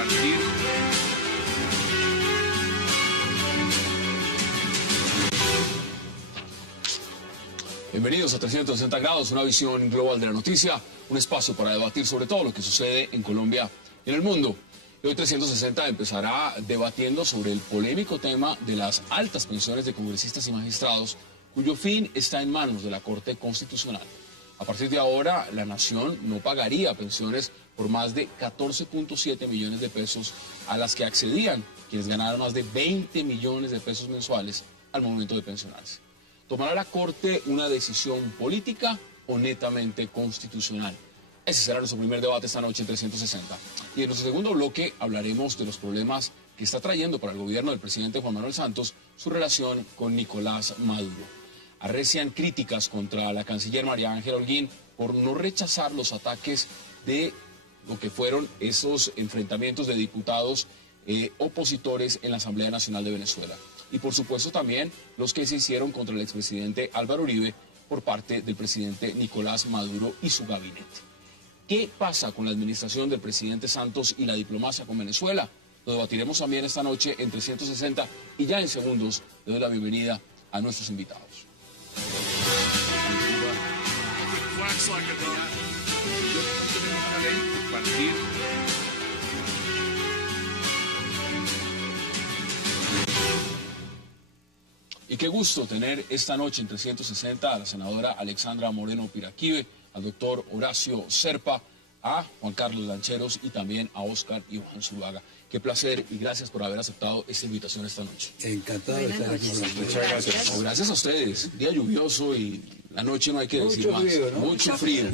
compartir. Bienvenidos a 360 grados, una visión global de la noticia, un espacio para debatir sobre todo lo que sucede en Colombia y en el mundo. Y hoy 360 empezará debatiendo sobre el polémico tema de las altas pensiones de congresistas y magistrados, cuyo fin está en manos de la Corte Constitucional. A partir de ahora, la nación no pagaría pensiones por más de 14.7 millones de pesos a las que accedían quienes ganaran más de 20 millones de pesos mensuales al momento de pensionarse. ¿Tomará la Corte una decisión política o netamente constitucional? Ese será nuestro primer debate esta noche en 360. Y en nuestro segundo bloque hablaremos de los problemas que está trayendo para el gobierno del presidente Juan Manuel Santos su relación con Nicolás Maduro. Arrecian críticas contra la canciller María Ángela Holguín por no rechazar los ataques de lo que fueron esos enfrentamientos de diputados opositores en la Asamblea Nacional de Venezuela. Y por supuesto también los que se hicieron contra el expresidente Álvaro Uribe por parte del presidente Nicolás Maduro y su gabinete. ¿Qué pasa con la administración del presidente Santos y la diplomacia con Venezuela? Lo debatiremos también esta noche en 360 y ya en segundos le doy la bienvenida a nuestros invitados. Compartir. Y qué gusto tener esta noche en 360 a la senadora Alexandra Moreno Piraquive, al doctor Horacio Serpa, a Juan Carlos Lancheros y también a Óscar Iván Zuluaga. Qué placer y gracias por haber aceptado esta invitación esta noche. Encantado de estar aquí. Muchas gracias. No, gracias a ustedes. Día lluvioso y la noche no hay que decir más. Frío, ¿no? Mucho frío.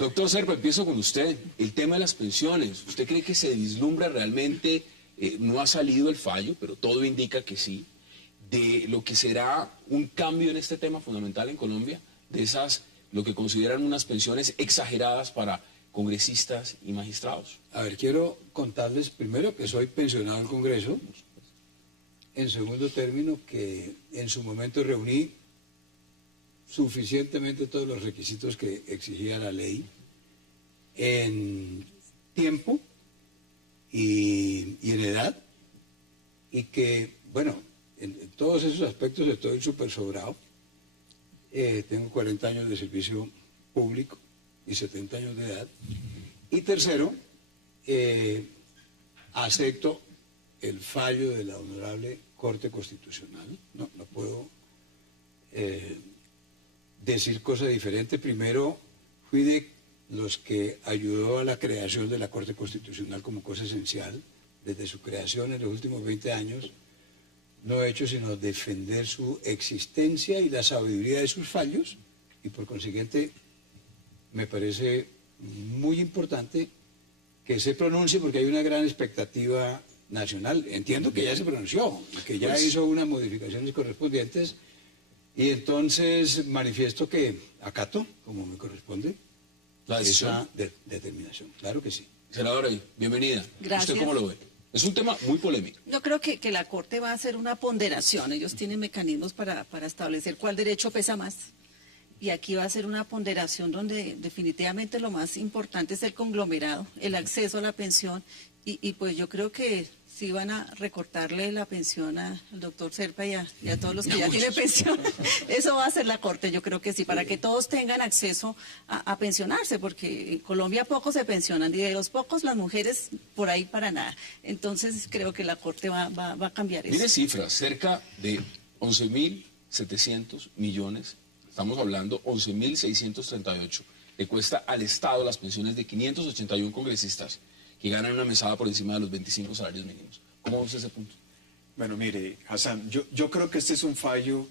Doctor Serpa, empiezo con usted. El tema de las pensiones. ¿Usted cree que se vislumbra realmente? No ha salido el fallo, pero todo indica que sí. De lo que será un cambio en este tema fundamental en Colombia, de esas, lo que consideran unas pensiones exageradas para congresistas y magistrados. A ver, quiero contarles primero que soy pensionado del Congreso. En segundo término, que en su momento reuní suficientemente todos los requisitos que exigía la ley en tiempo y en edad, y que, bueno, en todos esos aspectos estoy súper sobrado. Tengo 40 años de servicio público y 70 años de edad. Y tercero, acepto el fallo de la Honorable Corte Constitucional. No puedo decir cosa diferente. Primero, fui de los que ayudó a la creación de la Corte Constitucional como cosa esencial. Desde su creación en los últimos 20 años, no he hecho sino defender su existencia y la sabiduría de sus fallos, y por consiguiente me parece muy importante que se pronuncie, porque hay una gran expectativa nacional. Entiendo que ya se pronunció, que ya hizo unas modificaciones correspondientes, y entonces manifiesto que acato, como me corresponde, La decisión. esa determinación. Claro que sí. Senadora, bienvenida. Gracias. ¿Usted cómo lo ve? Es un tema muy polémico. Yo creo que la Corte va a hacer una ponderación. Ellos tienen mecanismos para establecer cuál derecho pesa más. Y aquí va a ser una ponderación donde definitivamente lo más importante es el conglomerado, el acceso a la pensión. Y pues yo creo que sí van a recortarle la pensión al doctor Serpa y a todos los que ya tienen pensión. Eso va a hacer la Corte, yo creo que sí, para que todos tengan acceso a pensionarse, porque en Colombia pocos se pensionan y de los pocos las mujeres por ahí para nada. Entonces creo que la Corte va a cambiar eso. Mire cifras, cerca de 11.700 millones, estamos hablando 11.638, le cuesta al Estado las pensiones de 581 congresistas que ganan una mesada por encima de los 25 salarios mínimos. ¿Cómo ves ese punto? Bueno, mire, Hassan, yo creo que este es un fallo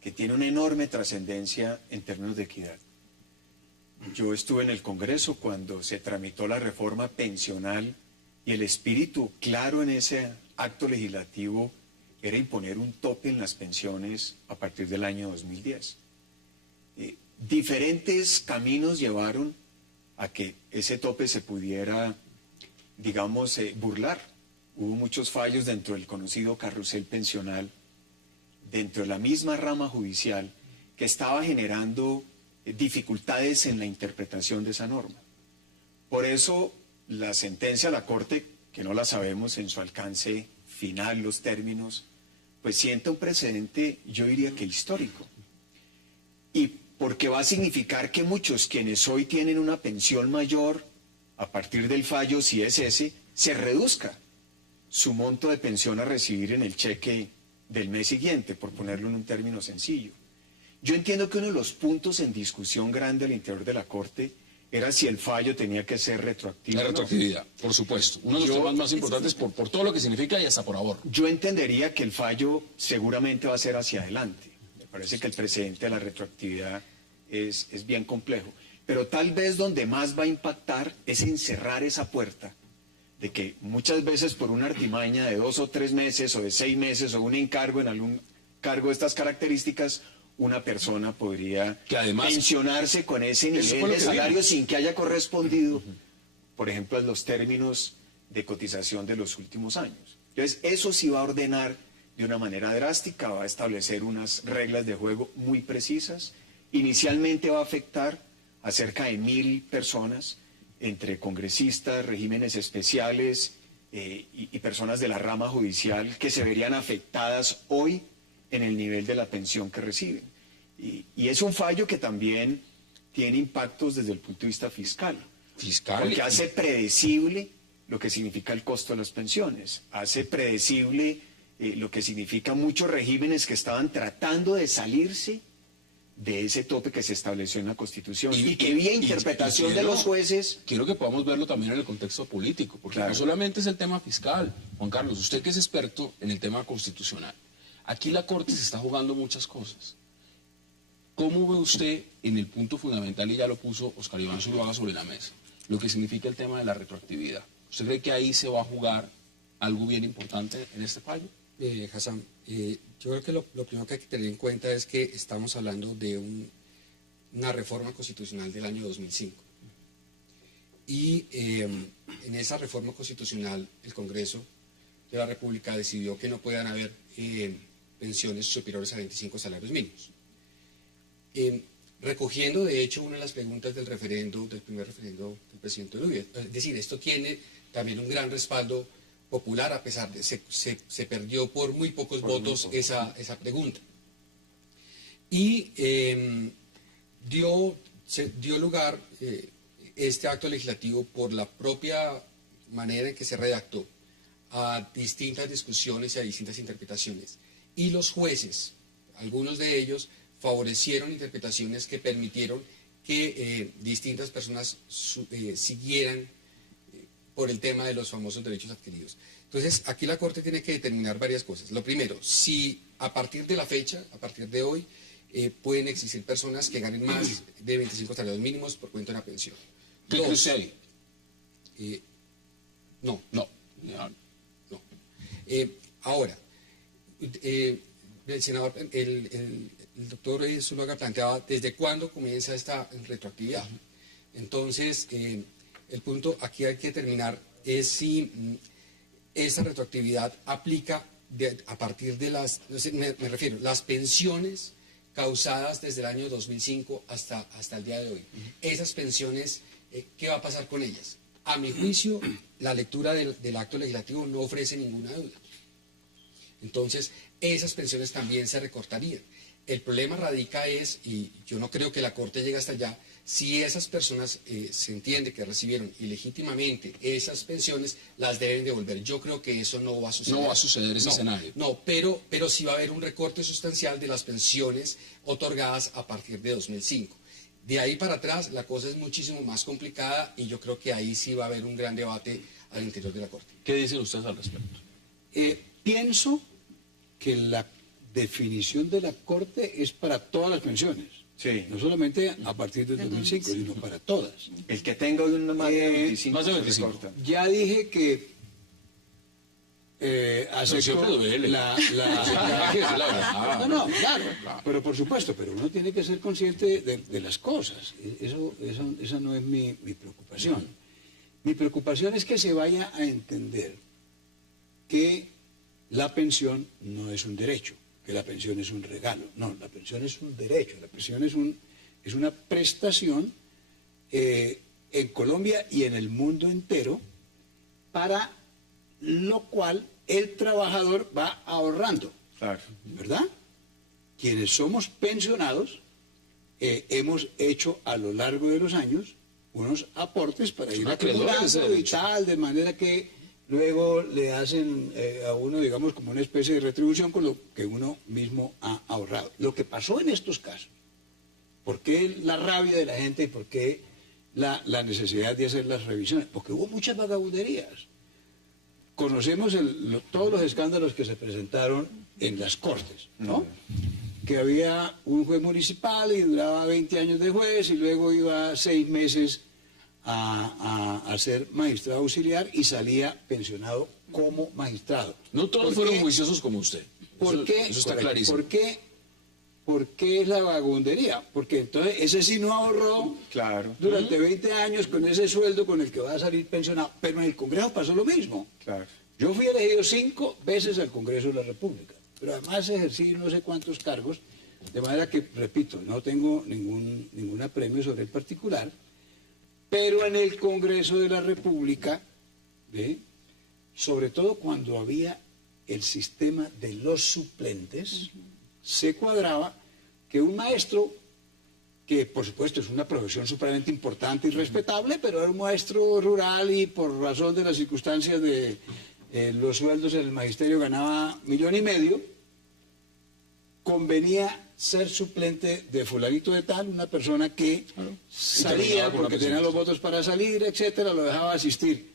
que tiene una enorme trascendencia en términos de equidad. Yo estuve en el Congreso cuando se tramitó la reforma pensional y el espíritu claro en ese acto legislativo era imponer un tope en las pensiones a partir del año 2010. Diferentes caminos llevaron a que ese tope se pudiera, digamos, burlar. Hubo muchos fallos dentro del conocido carrusel pensional, dentro de la misma rama judicial, que estaba generando dificultades en la interpretación de esa norma. Por eso la sentencia de la Corte, que no la sabemos en su alcance final, los términos, pues sienta un precedente, yo diría que histórico. Y porque va a significar que muchos quienes hoy tienen una pensión mayor, a partir del fallo, si es ese, se reduzca su monto de pensión a recibir en el cheque del mes siguiente, por ponerlo en un término sencillo. Yo entiendo que uno de los puntos en discusión grande al interior de la Corte era si el fallo tenía que ser retroactivo. La retroactividad, por supuesto. Uno de los temas más importantes por todo lo que significa y hasta por ahorro. Yo entendería que el fallo seguramente va a ser hacia adelante. Me parece que el precedente de la retroactividad es bien complejo. Pero tal vez donde más va a impactar es en cerrar esa puerta de que muchas veces por una artimaña de 2 o 3 meses o de 6 meses o un encargo en algún cargo de estas características, una persona podría que además, pensionarse con ese nivel de salario sin que haya correspondido, por ejemplo, a los términos de cotización de los últimos años. Entonces, eso sí va a ordenar de una manera drástica, va a establecer unas reglas de juego muy precisas. Inicialmente va a afectar a cerca de 1.000 personas, entre congresistas, regímenes especiales y personas de la rama judicial que se verían afectadas hoy en el nivel de la pensión que reciben. Y es un fallo que también tiene impactos desde el punto de vista fiscal. Porque hace predecible lo que significa el costo de las pensiones, hace predecible lo que significa muchos regímenes que estaban tratando de salirse de ese tope que se estableció en la Constitución y que vía interpretación de los jueces. Quiero que podamos verlo también en el contexto político, porque claro, no solamente es el tema fiscal. Juan Carlos, usted que es experto en el tema constitucional, aquí la Corte se está jugando muchas cosas. ¿Cómo ve usted en el punto fundamental, y ya lo puso Oscar Iván Zuluaga sobre la mesa, lo que significa el tema de la retroactividad? ¿Usted cree que ahí se va a jugar algo bien importante en este fallo? Hassan, yo creo que lo primero que hay que tener en cuenta es que estamos hablando de una reforma constitucional del año 2005. Y en esa reforma constitucional el Congreso de la República decidió que no puedan haber pensiones superiores a 25 salarios mínimos. Recogiendo, de hecho, una de las preguntas del primer referendo del presidente Uribe. Es decir, esto tiene también un gran respaldo popular, a pesar de se perdió por muy pocos votos esa pregunta. Y dio lugar este acto legislativo, por la propia manera en que se redactó, a distintas discusiones y a distintas interpretaciones. Y los jueces, algunos de ellos, favorecieron interpretaciones que permitieron que distintas personas siguieran por el tema de los famosos derechos adquiridos. Entonces, aquí la Corte tiene que determinar varias cosas. Lo primero, si a partir de la fecha, a partir de hoy, pueden existir personas que ganen más de 25 salarios mínimos por cuenta de una pensión. ¿Qué cree usted ahí? No. Ahora, el senador, el doctor Zuluaga planteaba desde cuándo comienza esta retroactividad. Entonces, el punto aquí hay que determinar es si esa retroactividad aplica a partir de me refiero, las pensiones causadas desde el año 2005 hasta el día de hoy. Esas pensiones, ¿qué va a pasar con ellas? A mi juicio, la lectura del acto legislativo no ofrece ninguna duda. Entonces, esas pensiones también se recortarían. El problema radica y yo no creo que la Corte llegue hasta allá, si esas personas se entiende que recibieron ilegítimamente esas pensiones, las deben devolver. Yo creo que eso no va a suceder. No va a suceder ese escenario. No, pero sí va a haber un recorte sustancial de las pensiones otorgadas a partir de 2005. De ahí para atrás la cosa es muchísimo más complicada y yo creo que ahí sí va a haber un gran debate al interior de la Corte. ¿Qué dicen ustedes al respecto? Pienso que la definición de la Corte es para todas las pensiones. Sí. No solamente a partir del 2005, sino para todas. El que tenga una más de 25. Más de 25. Ya dije que acepto No, claro, pero por supuesto, pero uno tiene que ser consciente de las cosas. Esa no es mi preocupación. Mi preocupación es que se vaya a entender que la pensión no es un derecho, que la pensión es un regalo. No, la pensión es un derecho, la pensión es una prestación en Colombia y en el mundo entero, para lo cual el trabajador va ahorrando, Claro. ¿verdad? Quienes somos pensionados hemos hecho a lo largo de los años unos aportes para ir acreedores de ese acumulando y derecho. tal, de manera que luego le hacen a uno, digamos, como una especie de retribución con lo que uno mismo ha ahorrado. Lo que pasó en estos casos, ¿por qué la rabia de la gente y por qué la necesidad de hacer las revisiones? Porque hubo muchas vagabunderías. Conocemos todos los escándalos que se presentaron en las cortes, ¿no? Que había un juez municipal y duraba 20 años de juez y luego iba 6 meses a ser magistrado auxiliar y salía pensionado como magistrado. No todos ¿Por fueron qué? juiciosos como usted. ¿Por qué? Eso está Correcto. clarísimo. ¿Por qué es la vagabundería? Porque entonces ese sí no ahorró Claro. durante 20 años con ese sueldo con el que va a salir pensionado. Pero en el Congreso pasó lo mismo. Claro. Yo fui elegido 5 veces al Congreso de la República, pero además ejercí no sé cuántos cargos, de manera que, repito, no tengo ningún apremio sobre el particular, pero en el Congreso de la República, ¿ve? Sobre todo cuando había el sistema de los suplentes, se cuadraba que un maestro, que por supuesto es una profesión supremamente importante y respetable, pero era un maestro rural y por razón de las circunstancias de los sueldos en el magisterio ganaba 1,5 millones, convenía ser suplente de fulanito de tal, una persona que salía terminaba con porque una tenía pensión. los votos para salir, etcétera, lo dejaba asistir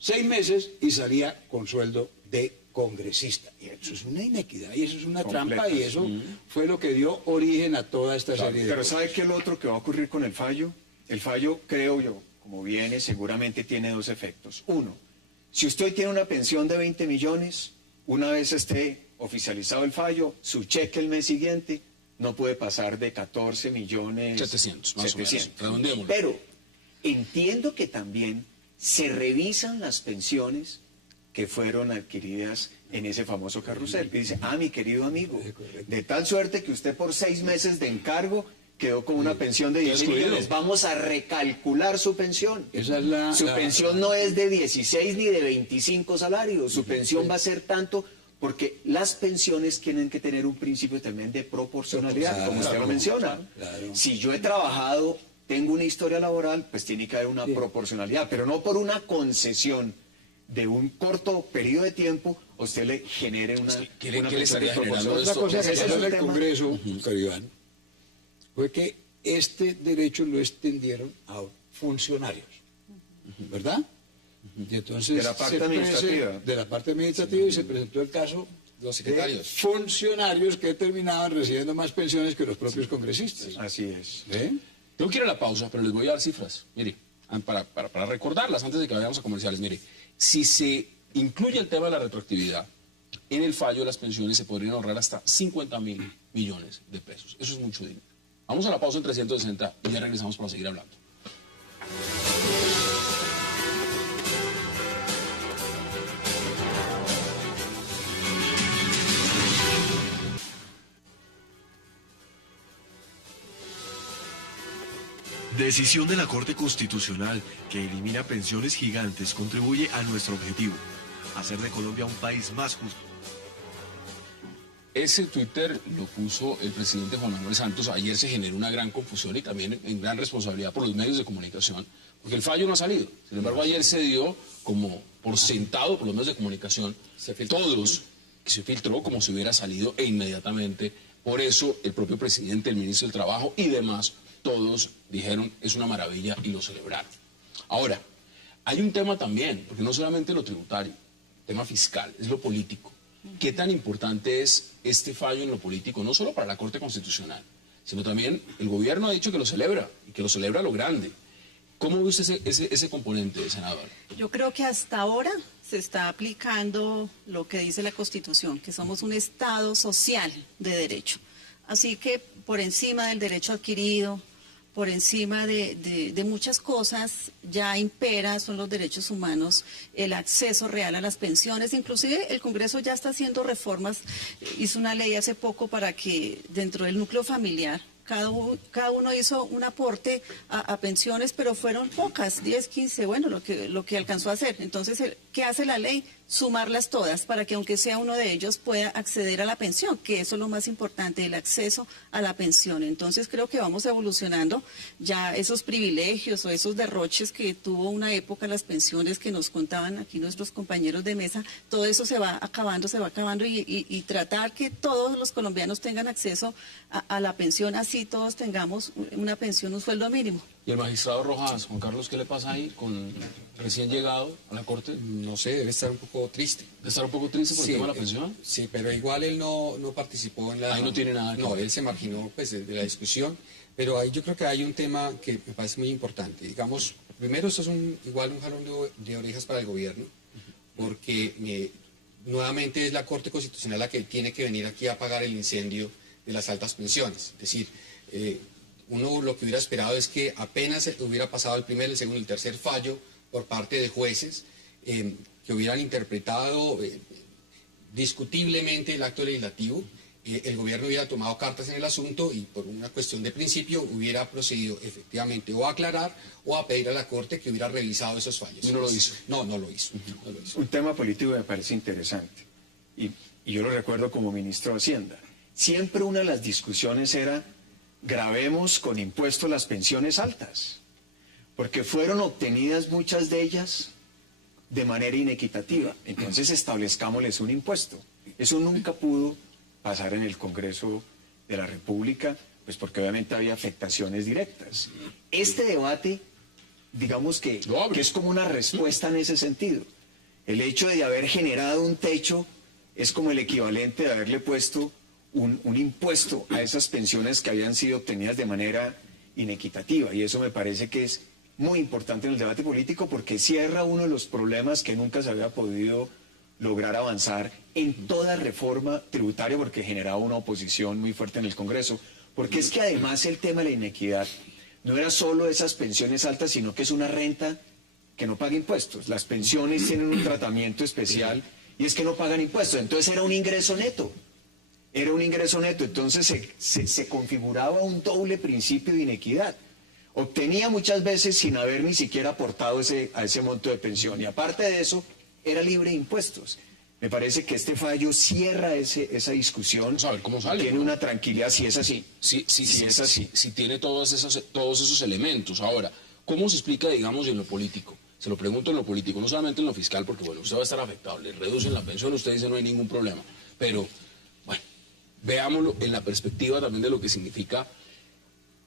6 meses y salía con sueldo de congresista. Y eso es una inequidad y eso es una trampa y eso fue lo que dio origen a toda esta serie de Pero cosas. ¿sabe qué es lo otro que va a ocurrir con el fallo? El fallo, creo yo, como viene, seguramente tiene 2 efectos. Uno, si usted tiene una pensión de 20 millones, una vez esté oficializado el fallo, su cheque el mes siguiente no puede pasar de 14 millones 700, más o menos. Redondeémoslo. Pero entiendo que también se revisan las pensiones que fueron adquiridas en ese famoso carrusel. Y dice, mi querido amigo, de tal suerte que usted por 6 meses de encargo quedó con una pensión de 10 excluido. millones. Vamos a recalcular su pensión. Esa es Su pensión no es de 16 ni de 25 salarios. Su pensión va a ser tanto porque las pensiones tienen que tener un principio también de proporcionalidad, como usted lo menciona. Claro. Si yo he trabajado, tengo una historia laboral, pues tiene que haber una proporcionalidad, pero no por una concesión de un corto periodo de tiempo, usted le genere una... ¿Qué le una pensión estaría generando desproporcionada. Otra esto? cosa que Ese es pasó en un el tema. Congreso, Oscar Iván, fue que este derecho lo extendieron a funcionarios, ¿verdad? Y entonces De la parte administrativa. de la parte administrativa y se presentó el caso Los de secretarios. funcionarios que terminaban recibiendo más pensiones que los propios congresistas. Así es. ¿Ve? Tengo que ir a la pausa, pero les voy a dar cifras. Mire, para recordarlas antes de que vayamos a comerciales. Mire, si se incluye el tema de la retroactividad, en el fallo de las pensiones se podrían ahorrar hasta 50.000 millones de pesos. Eso es mucho dinero. Vamos a la pausa en 360 y ya regresamos para seguir hablando. Decisión de la Corte Constitucional que elimina pensiones gigantes contribuye a nuestro objetivo, hacer de Colombia un país más justo. Ese Twitter lo puso el presidente Juan Manuel Santos. Ayer se generó una gran confusión y también en gran responsabilidad por los medios de comunicación, porque el fallo no ha salido. Sin embargo, ayer se dio como por sentado por los medios de comunicación, todos, que se filtró como si hubiera salido e inmediatamente. Por eso el propio presidente, el ministro del Trabajo y demás, todos dijeron es una maravilla y lo celebraron. Ahora, hay un tema también, porque no solamente lo tributario, tema fiscal, es lo político. ¿Qué tan importante es este fallo en lo político, no solo para la Corte Constitucional, sino también el gobierno ha dicho que lo celebra, y que lo celebra a lo grande? ¿Cómo ve usted ese componente, senador? Yo creo que hasta ahora se está aplicando lo que dice la Constitución, que somos un Estado social de derecho. Así que por encima del derecho adquirido, por encima de muchas cosas, ya impera, son los derechos humanos, el acceso real a las pensiones. Inclusive el Congreso ya está haciendo reformas, hizo una ley hace poco para que dentro del núcleo familiar, cada uno hizo un aporte a pensiones, pero fueron pocas, 10, 15, bueno, lo que alcanzó a hacer. Entonces, ¿qué hace la ley? Sumarlas todas para que aunque sea uno de ellos pueda acceder a la pensión, que eso es lo más importante, el acceso a la pensión. Entonces creo que vamos evolucionando, ya esos privilegios o esos derroches que tuvo una época las pensiones que nos contaban aquí nuestros compañeros de mesa, todo eso se va acabando y tratar que todos los colombianos tengan acceso a la pensión, así todos tengamos una pensión, un sueldo mínimo. ¿Y el magistrado Rojas, Juan Carlos, qué le pasa ahí con recién llegado a la Corte? No sé, debe estar un poco triste. ¿Debe estar un poco triste por el Sí, tema de la pensión? Sí, pero igual él no participó en la... Ahí no tiene nada que No, ver. él se marginó pues, de la discusión, pero ahí yo creo que hay un tema que me parece muy importante. Digamos, primero esto es igual un jalón de orejas para el gobierno, porque nuevamente es la Corte Constitucional la que tiene que venir aquí a apagar el incendio de las altas pensiones. Es decir, uno lo que hubiera esperado es que apenas hubiera pasado el primer, el segundo y el tercer fallo por parte de jueces que hubieran interpretado discutiblemente el acto legislativo, el gobierno hubiera tomado cartas en el asunto y por una cuestión de principio hubiera procedido efectivamente o a aclarar o a pedir a la Corte que hubiera revisado esos fallos. Y no lo hizo. No lo hizo. No lo hizo. Un tema político me parece interesante y yo lo recuerdo como ministro de Hacienda. Siempre una de las discusiones era gravemos con impuestos las pensiones altas, porque fueron obtenidas muchas de ellas de manera inequitativa. Entonces establezcámosles un impuesto. Eso nunca pudo pasar en el Congreso de la República, pues porque obviamente había afectaciones directas. Este debate, digamos que es como una respuesta en ese sentido. El hecho de haber generado un techo es como el equivalente de haberle puesto un impuesto a esas pensiones que habían sido obtenidas de manera inequitativa. Y eso me parece que es muy importante en el debate político porque cierra uno de los problemas que nunca se había podido lograr avanzar en toda reforma tributaria porque generaba una oposición muy fuerte en el Congreso. Porque es que además el tema de la inequidad no era solo esas pensiones altas, sino que es una renta que no paga impuestos. Las pensiones tienen un tratamiento especial y es que no pagan impuestos. Entonces era un ingreso neto. Era un ingreso neto. Entonces se configuraba un doble principio de inequidad. Obtenía muchas veces sin haber ni siquiera aportado a ese monto de pensión. Y aparte de eso, era libre de impuestos. Me parece que este fallo cierra esa discusión. Vamos a ver cómo sale. Tiene ¿no? una tranquilidad, si es así. Sí, es así. Si tiene todos esos elementos. Ahora, ¿cómo se explica, digamos, en lo político? Se lo pregunto en lo político, no solamente en lo fiscal, porque, bueno, usted va a estar afectado. Le reducen la pensión, usted dice no hay ningún problema. Pero, bueno, veámoslo en la perspectiva también de lo que significa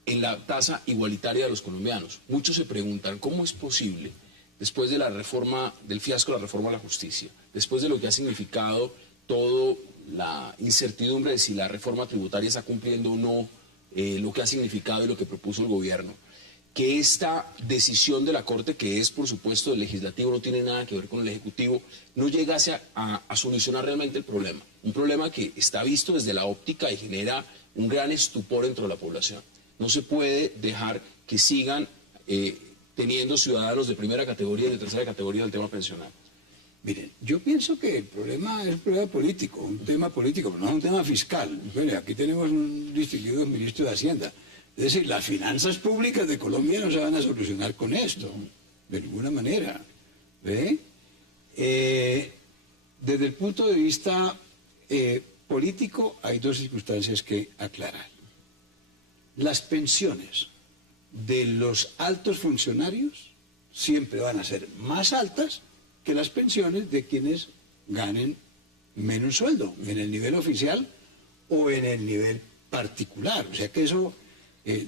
en la tasa igualitaria de los colombianos. Muchos se preguntan cómo es posible, después de la reforma, del fiasco de la reforma a la justicia, después de lo que ha significado toda la incertidumbre de si la reforma tributaria está cumpliendo o no lo que ha significado y lo que propuso el gobierno, que esta decisión de la Corte, que es por supuesto del legislativo, no tiene nada que ver con el ejecutivo, no llegase a solucionar realmente el problema. Un problema que está visto desde la óptica y genera un gran estupor entre la población. No se puede dejar que sigan teniendo ciudadanos de primera categoría y de tercera categoría del tema pensional. Miren, yo pienso que el problema es un problema político, un tema político, pero no es un tema fiscal. Bueno, aquí tenemos un distinguido ministro de Hacienda. Es decir, las finanzas públicas de Colombia no se van a solucionar con esto, de ninguna manera. ¿Ve? Desde el punto de vista político hay dos circunstancias que aclarar. Las pensiones de los altos funcionarios siempre van a ser más altas que las pensiones de quienes ganen menos sueldo, en el nivel oficial o en el nivel particular. O sea que eso,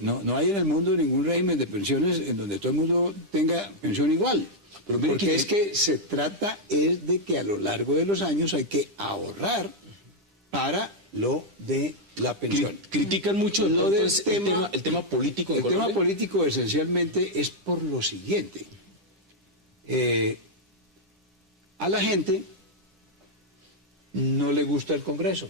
no hay en el mundo ningún régimen de pensiones en donde todo el mundo tenga pensión igual. Pero porque es que se trata es de que a lo largo de los años hay que ahorrar para lo de la pensión. Critican mucho Lo del el tema político en El tema Colombia. político esencialmente es por lo siguiente. A la gente no le gusta el Congreso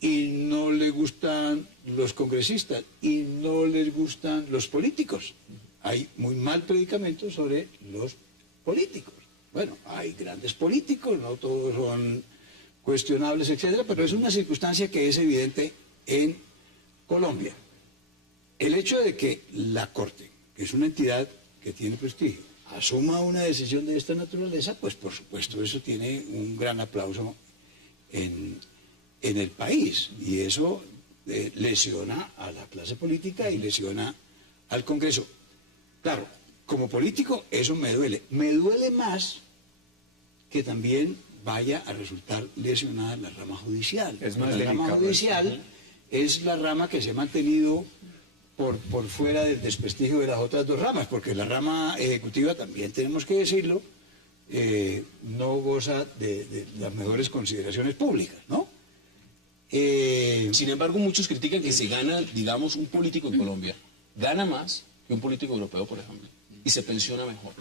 y no le gustan los congresistas y no les gustan los políticos. Hay muy mal predicamento sobre los políticos. Bueno, hay grandes políticos, no todos son cuestionables, etcétera, pero es una circunstancia que es evidente en Colombia. el hecho de que la Corte, que es una entidad que tiene prestigio, asuma una decisión de esta naturaleza, pues por supuesto eso tiene un gran aplauso en el país, y eso lesiona a la clase política y lesiona al Congreso. Claro, como político eso me duele más que también vaya a resultar lesionada la rama judicial. Es más la rama delicado judicial es la rama que se ha mantenido por fuera del desprestigio de las otras dos ramas, porque la rama ejecutiva, también tenemos que decirlo, no goza de las mejores consideraciones públicas, ¿no? Sin embargo, muchos critican que se gana, digamos, un político en Colombia gana más que un político europeo, por ejemplo, y se pensiona mejor.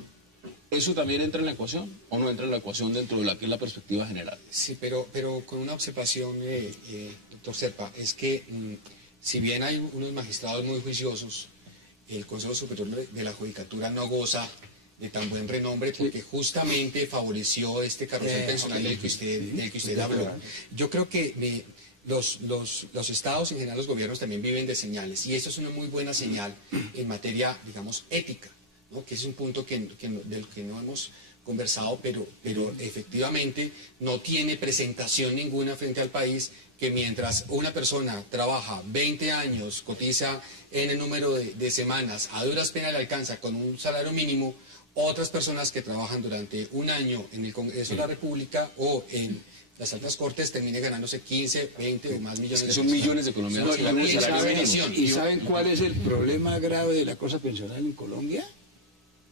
¿Eso también entra en la ecuación o no entra en la ecuación dentro de la que es la perspectiva general? Sí, pero con una observación, doctor Serpa, es que si bien hay unos magistrados muy juiciosos, el Consejo Superior de la Judicatura no goza de tan buen renombre porque justamente favoreció este carrusel pensional del que usted habló. Yo creo que los estados, en general los gobiernos, también viven de señales, y esto es una muy buena señal en materia, digamos, ética, ¿no? Que es un punto del que no hemos conversado, pero efectivamente no tiene presentación ninguna frente al país que mientras una persona trabaja 20 años, cotiza en el número de semanas, a duras penas le alcanza con un salario mínimo, otras personas que trabajan durante un año en el Congreso de la República o en las altas cortes termine ganándose 15, 20 o más millones de pesos. Son millones de colombianos que ganan el salario mínimo. ¿Y saben cuál es el problema grave de la cosa pensional en Colombia?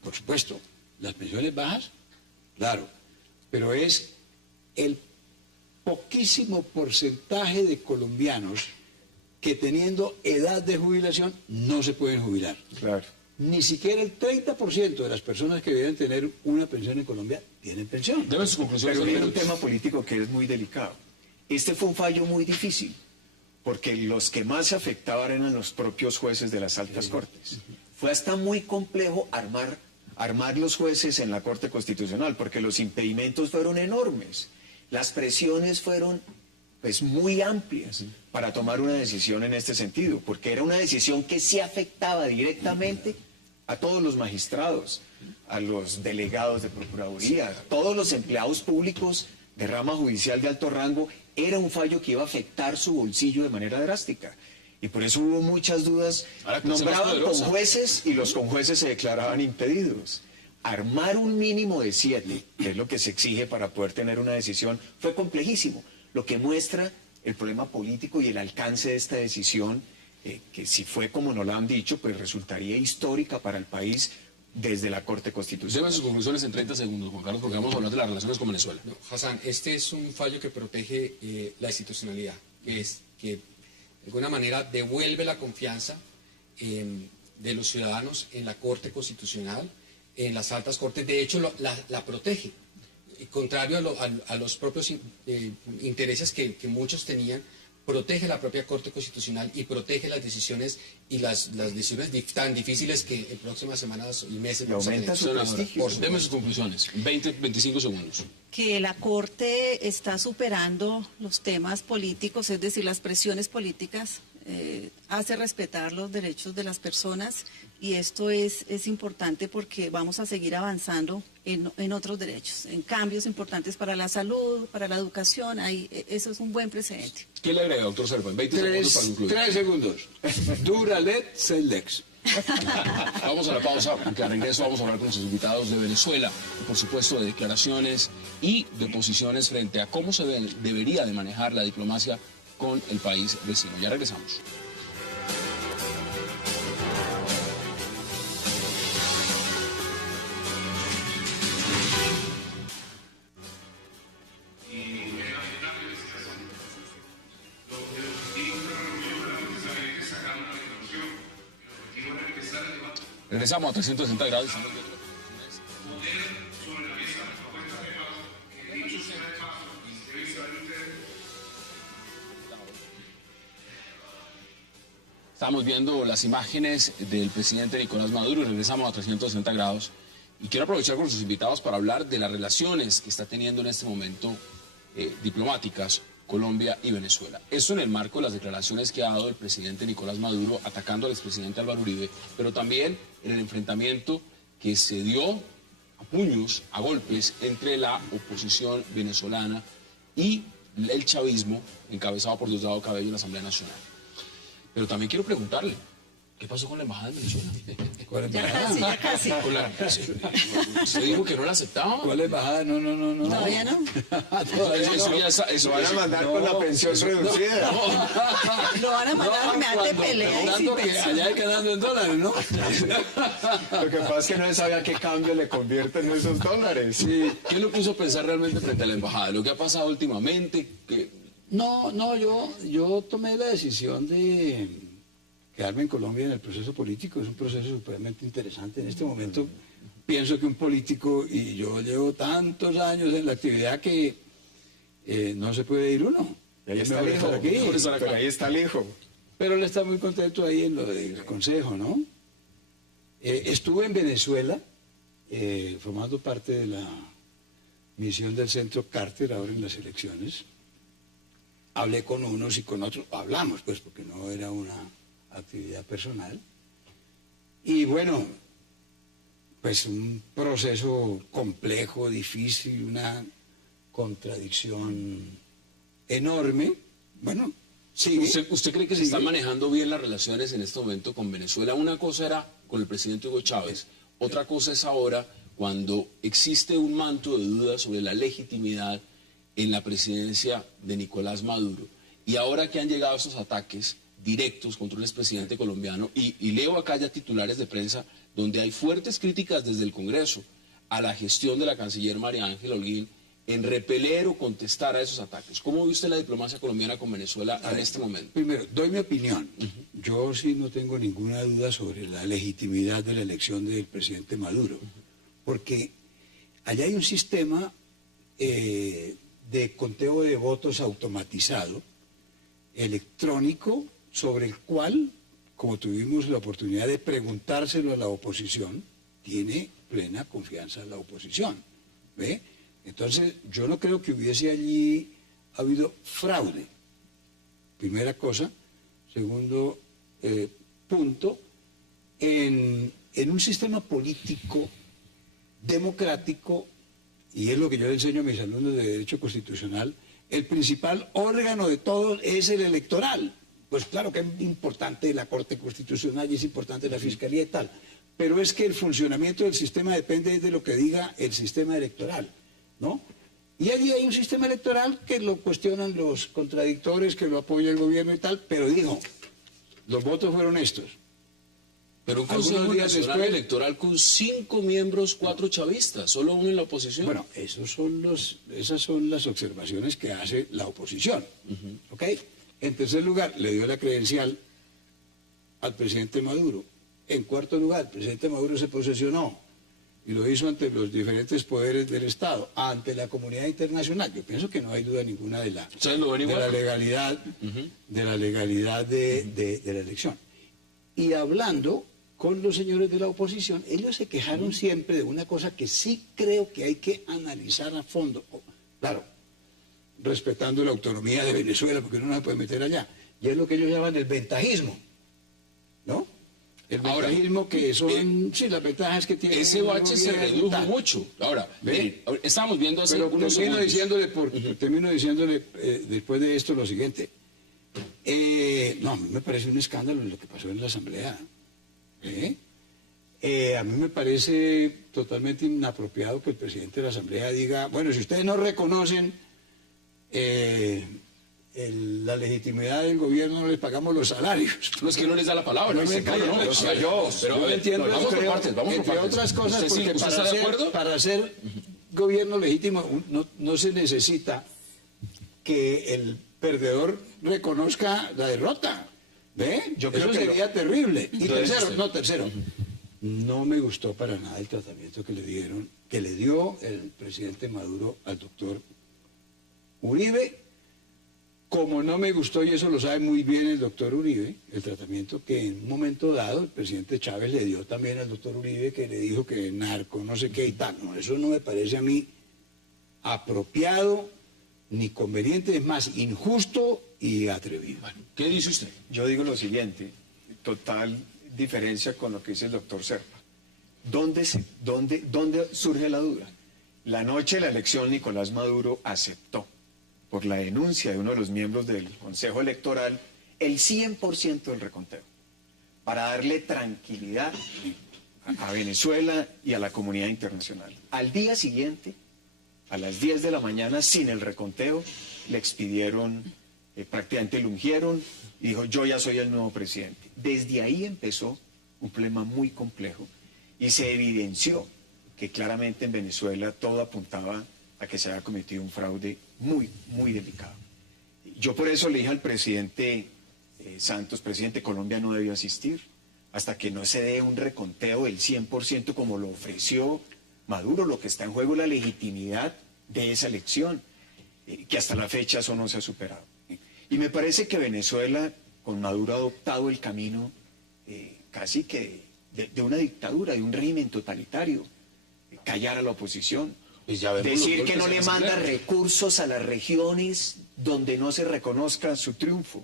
Por supuesto, las pensiones bajas, claro, pero es el poquísimo porcentaje de colombianos que teniendo edad de jubilación no se pueden jubilar. Claro. Ni siquiera el 30% de las personas que deben tener una pensión en Colombia tienen pensión. Deben sus conclusiones. Pero viene un tema político que es muy delicado. Este fue un fallo muy difícil, porque los que más se afectaban eran los propios jueces de las altas cortes. Fue hasta muy complejo armar los jueces en la Corte Constitucional, porque los impedimentos fueron enormes. Las presiones fueron pues muy amplias para tomar una decisión en este sentido, porque era una decisión que sí afectaba directamente a todos los magistrados, a los delegados de Procuraduría, a todos los empleados públicos de rama judicial de alto rango. Era un fallo que iba a afectar su bolsillo de manera drástica. Y por eso hubo muchas dudas. Nombraban conjueces y los conjueces se declaraban impedidos. Armar un mínimo de 7, que es lo que se exige para poder tener una decisión, fue complejísimo. Lo que muestra el problema político y el alcance de esta decisión, que si fue como nos lo han dicho, pues resultaría histórica para el país desde la Corte Constitucional. Deben sus conclusiones en 30 segundos, Juan Carlos, porque vamos a hablar de las relaciones con Venezuela. No, Hassan, este es un fallo que protege la institucionalidad, que de alguna manera devuelve la confianza de los ciudadanos en la Corte Constitucional, en las altas cortes. De hecho, la protege, contrario a los propios intereses que muchos tenían. Protege la propia Corte Constitucional y protege las decisiones y las decisiones tan difíciles que en próximas semanas y meses vamos a aumenta tener. su prestigio. Deme sus conclusiones, 25 segundos. Que la Corte está superando los temas políticos, es decir, las presiones políticas, hace respetar los derechos de las personas, y esto es importante porque vamos a seguir avanzando en otros derechos, en cambios importantes para la salud, para la educación. Eso es un buen precedente. ¿Qué le agrega, doctor Serpa? 20 segundos para concluir. 3 segundos. Duralet, Celdex. Vamos a la pausa, porque al regreso vamos a hablar con nuestros invitados de Venezuela, y por supuesto de declaraciones y de posiciones frente a cómo se debería de manejar la diplomacia con el país vecino. Ya regresamos. Regresamos a 360 grados. Estamos viendo las imágenes del presidente Nicolás Maduro y regresamos a 360 grados. Y quiero aprovechar con nuestros invitados para hablar de las relaciones que está teniendo en este momento diplomáticas Colombia y Venezuela. Eso en el marco de las declaraciones que ha dado el presidente Nicolás Maduro atacando al expresidente Álvaro Uribe, pero también en el enfrentamiento que se dio a puños, a golpes, entre la oposición venezolana y el chavismo, encabezado por Diosdado Cabello en la Asamblea Nacional. Pero también quiero preguntarle, ¿qué pasó con la embajada de Venezuela? ¿Cuál Ya embajada? casi, ya casi. Usted dijo que no la aceptaba. ¿Cuál embajada? No. Todavía no. Todavía Eso no. ya eso Lo van a mandar con la pensión reducida. Lo van a mandar a me de pelea y sin Tanto que pensión. allá hay ganando en dólares, ¿no? Lo que pasa es que no se sabía qué cambio le convierten esos dólares. Sí. ¿Qué lo puso a pensar realmente frente a la embajada? Lo que ha pasado últimamente, que No, yo tomé la decisión de quedarme en Colombia en el proceso político. Es un proceso supremamente interesante. En este momento pienso que un político, y yo llevo tantos años en la actividad que no se puede ir uno. Y ahí Es está el mejor hijo. estar aquí. Mejor estar acá. Pero ahí está el hijo. Pero él está muy contento ahí en lo del consejo, ¿no? Estuve en Venezuela formando parte de la misión del Centro Carter ahora en las elecciones. Hablé con unos y con otros, hablamos pues porque no era una actividad personal. Y bueno, pues un proceso complejo, difícil, una contradicción enorme. Bueno, sigue. ¿Usted cree que se sigue. están manejando bien las relaciones en este momento con Venezuela? Una cosa era con el presidente Hugo Chávez, otra cosa es ahora cuando existe un manto de dudas sobre la legitimidad en la presidencia de Nicolás Maduro. Y ahora que han llegado esos ataques directos contra un expresidente colombiano, y leo acá ya titulares de prensa donde hay fuertes críticas desde el Congreso a la gestión de la canciller María Ángela Holguín en repeler o contestar a esos ataques. ¿Cómo ve usted la diplomacia colombiana con Venezuela en este momento? Primero, doy mi opinión. Yo sí no tengo ninguna duda sobre la legitimidad de la elección del presidente Maduro, porque allá hay un sistema de conteo de votos automatizado, electrónico, sobre el cual, como tuvimos la oportunidad de preguntárselo a la oposición, tiene plena confianza la oposición. ¿Ve? Entonces, yo no creo que hubiese allí habido fraude. Primera cosa. Segundo punto, en un sistema político democrático, y es lo que yo le enseño a mis alumnos de Derecho Constitucional, el principal órgano de todos es el electoral. Pues claro que es importante la Corte Constitucional y es importante la Fiscalía y tal, pero es que el funcionamiento del sistema depende de lo que diga el sistema electoral, ¿no? Y allí hay un sistema electoral que lo cuestionan los contradictores, que lo apoya el gobierno y tal, pero digo, los votos fueron estos. Pero un Algunos Consejo días Nacional después- Electoral con 5 miembros, 4 chavistas, solo uno en la oposición. Bueno, esas son las observaciones que hace la oposición. ¿Ok? En tercer lugar, le dio la credencial al presidente Maduro. En cuarto lugar, el presidente Maduro se posesionó y lo hizo ante los diferentes poderes del Estado, ante la comunidad internacional. Yo pienso que no hay duda ninguna de la, ¿Ustedes lo ven de igual? la legalidad, de la legalidad de la elección. Y hablando con los señores de la oposición, ellos se quejaron siempre de una cosa que sí creo que hay que analizar a fondo. Claro, respetando la autonomía de Venezuela, porque uno no se puede meter allá. Y es lo que ellos llaman el ventajismo, ¿no? El Ahora, ventajismo que son, sí, las ventajas que tiene. Ese el bache se gobierno y redujo tal. mucho. Ahora, ¿Ve? miren, estábamos viendo hace Pero unos termino segundos. diciéndole después de esto lo siguiente. No, a mí me parece un escándalo lo que pasó en la Asamblea. A mí me parece totalmente inapropiado que el presidente de la Asamblea diga, bueno, si ustedes no reconocen la legitimidad del gobierno, no les pagamos los salarios. No es que no les da la palabra. No me se calla, entiendo, ¿no? o sea, Pero, yo a no ver, entiendo vamos eso, por creo, partes, vamos por entre partes. otras cosas, ¿Usted, porque ¿usted está de acuerdo? para ser gobierno legítimo no se necesita que el perdedor reconozca la derrota. ¿Ve? Yo creo Eso que sería terrible. Y Entonces, tercero, no me gustó para nada el tratamiento que le dio el presidente Maduro al doctor Uribe, como no me gustó, y eso lo sabe muy bien el doctor Uribe, el tratamiento que en un momento dado el presidente Chávez le dio también al doctor Uribe, que le dijo que narco, no sé qué y tal. No, eso no me parece a mí apropiado ni conveniente, es más injusto y atrevido. Bueno, ¿qué dice usted? Yo digo lo siguiente, total diferencia con lo que dice el doctor Serpa. ¿Dónde surge la duda? La noche de la elección, Nicolás Maduro aceptó, por la denuncia de uno de los miembros del Consejo Electoral, el 100% del reconteo, para darle tranquilidad a Venezuela y a la comunidad internacional. Al día siguiente, a las 10 de la mañana, sin el reconteo, le expidieron, prácticamente lo ungieron y dijo, yo ya soy el nuevo presidente. Desde ahí empezó un problema muy complejo y se evidenció que claramente en Venezuela todo apuntaba a que se había cometido un fraude muy, muy delicado. Yo por eso le dije al presidente Santos, presidente, Colombia no debió asistir hasta que no se dé un reconteo del 100% como lo ofreció Maduro. Lo que está en juego es la legitimidad de esa elección, que hasta la fecha eso no se ha superado. Y me parece que Venezuela, con Maduro, ha adoptado el camino casi que de una dictadura, de un régimen totalitario, callar a la oposición, Pues ya vemos decir los que no golpes le en las manda peleas. recursos a las regiones donde no se reconozca su triunfo,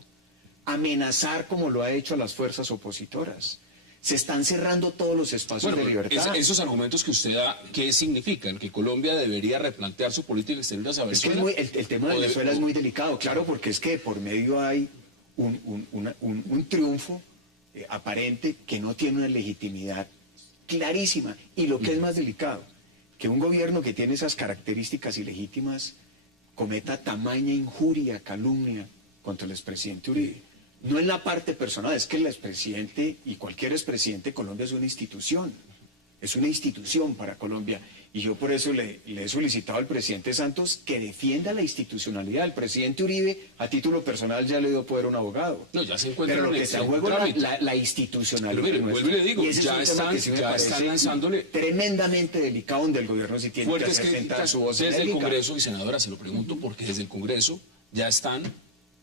amenazar como lo ha hecho a las fuerzas opositoras. Se están cerrando todos los espacios Bueno, de libertad. esos argumentos que usted da, ¿qué significan? ¿Que Colombia debería replantear su política exterior hacia Es que Venezuela? el tema de ¿O Venezuela es muy delicado, claro, porque es que por medio hay un triunfo aparente que no tiene una legitimidad clarísima. Y lo que es más delicado, que un gobierno que tiene esas características ilegítimas cometa tamaña injuria, calumnia contra el expresidente Uribe. No en la parte personal, es que el expresidente y cualquier expresidente de Colombia es una institución para Colombia. Y yo por eso le he solicitado al presidente Santos que defienda la institucionalidad. El presidente Uribe, a título personal, ya le dio poder a un abogado. No, ya se encuentra Pero lo en que está en juego trámite. es la institucionalidad. Pero mire, vuelvo y le digo, Y ese ya es un tema que sí me están parece lanzándole tremendamente delicado, donde el gobierno sí tiene que fuertes hacer sentar críticas su voz desde el enérgica. Congreso, y senadora, se lo pregunto porque desde el Congreso ya están